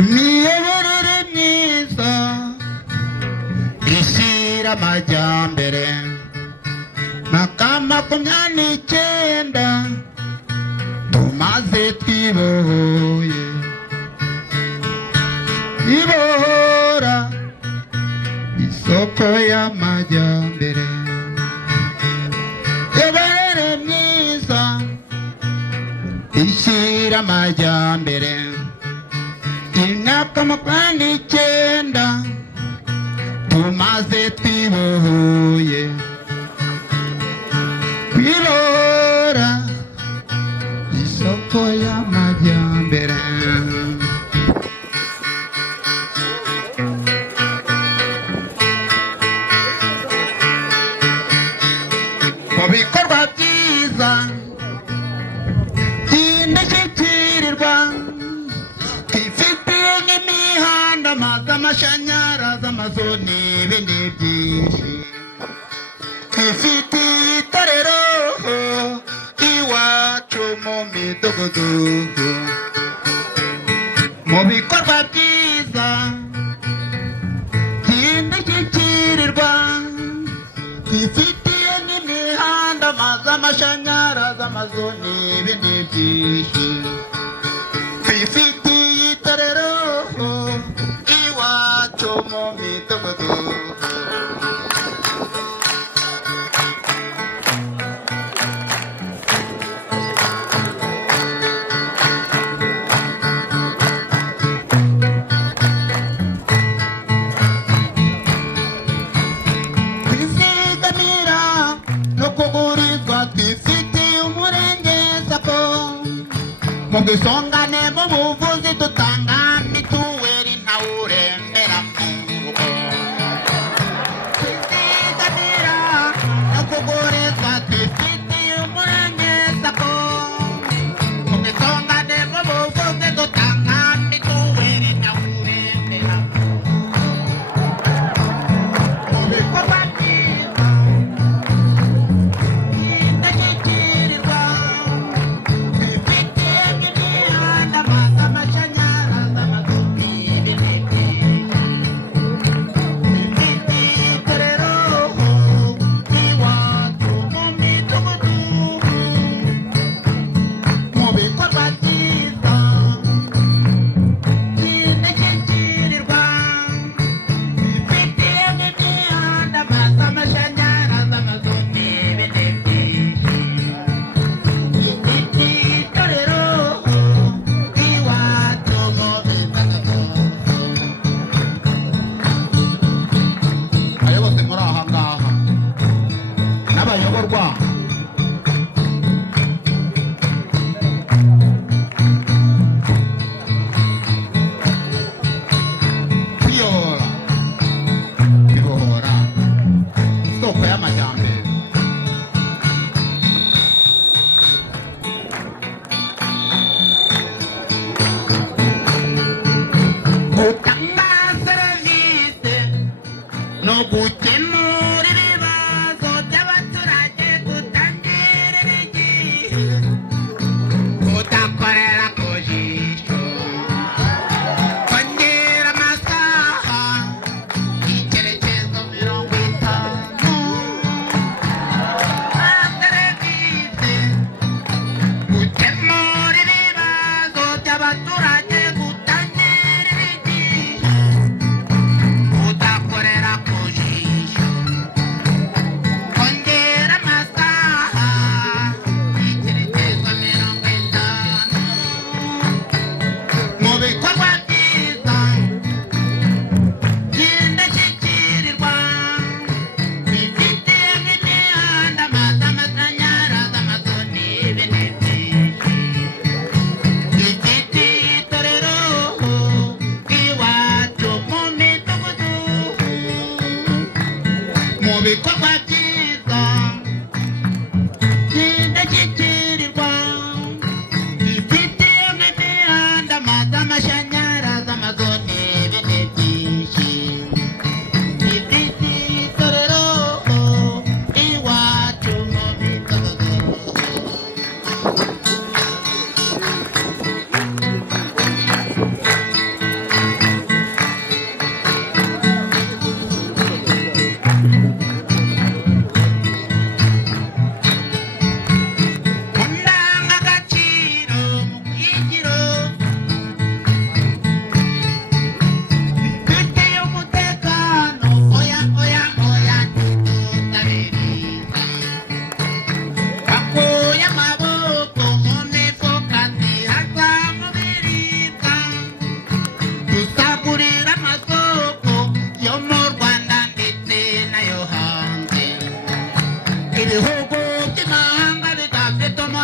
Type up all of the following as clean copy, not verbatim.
imiyoborere myiza ishyira amajyambere mwaka 29 tumaze twibohoye ibohora isoko y'amajyambere imiyoborere myiza ishyira amajyambere imyaka 29 tumaze twibohoye kwirora isoko y'amajyambere mu bikorwa byiza by'indashyikirirwa twifitiye nk'imihanda amazi amashanyarazi amazu n'ibindi byinshi twifitiye itorero iwacu mu midugudu mu bikorwa byiza by'indashyikirirwa twifitiye nk'imihanda amazi amashanyarazi amazu n'ibindi byinshi twifitiye itorero iwacu mu midugudu twizigamira no kugurizwa twifitiye umurenge sako mu bwisungane mu buvuzi dutanga mituweli ntawurembera mu rugo twizigamira no kugurizwa twifitiye umurenge sako mu bwisungane mu buvuzi dutanga mituweli ntawurembera mu bikorwa byiza indashyikirirwa twifitiye nk'imihanda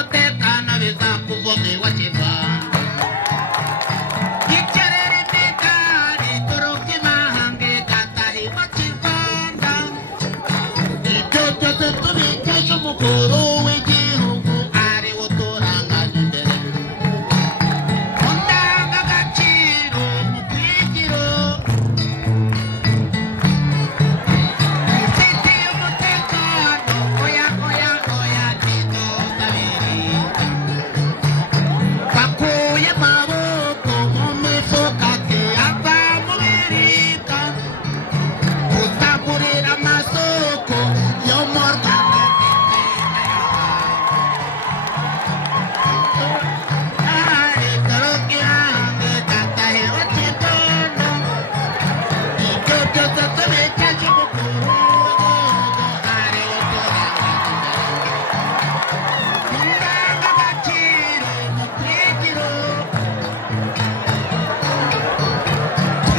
umutekano bizakuvomerwa kivanga ikerera imidari turuka imahanga igatahiwa kivanga ibyo byose tubikesha umukuru w'igihugu ariwe uturangaje imbere mu ndangagaciro mu kwigiro ifitiye umutekano oya oya oya ntidusabiriza bakuye amaboko mu mifuka ava mu biribwa usagurira amasoko yo mu Rwanda ari turuka ihanga igatahiwa kivanga ibyo byose tubikesha umukuru w'igihugu ariwe uturangaje imbere indangagaciro mu kwigiro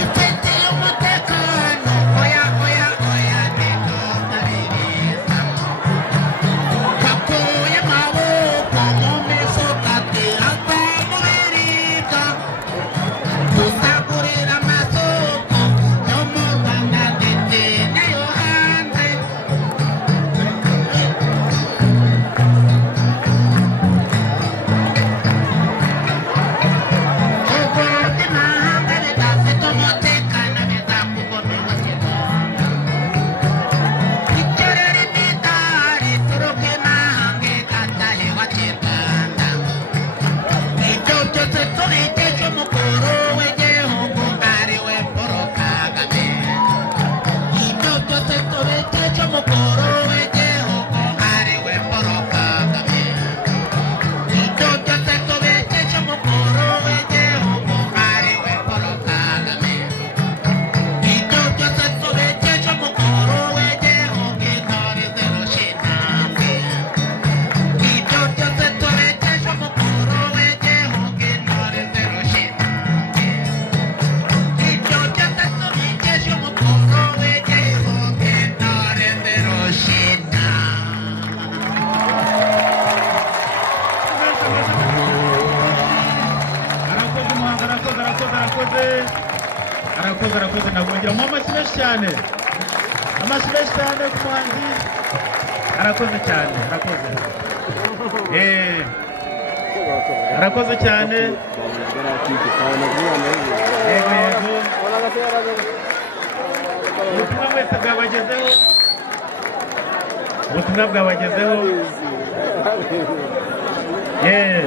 ifitiye umutekano oya oya oya ntidusabiriza bakuye amaboko mu mifuka ava mu biribwa usagurira amasoko yo mu Rwanda ndetse n'ayo hanze uvuga imahanga bidafite umutekano bizakuvomerwa kivanga ikerera imidari turuka imahanga igatahiwa kivanga ibyo byose tubikesha umukuru w'igihugu ariwe Paul Kagame ibyo byose tubikesha umukuru w'igihugu ariwe Paul Kagame ibyo byose tubikesha umukuru w'igihugu ariwe Paul Kagame ibyo byose tubikesha umukuru w'igihugu intore zirusha intambwe ibyo byose tubikesha umukuru w'igihugu intore zirusha intambwe ibyo byose tubikesha umukuru w'igihugu intore zirusha arakoze nagongera mu amashyi menshi cyane ku muhanzi arakoze cyane arakoze cyane yego ubutumwa mwese bwabagezeho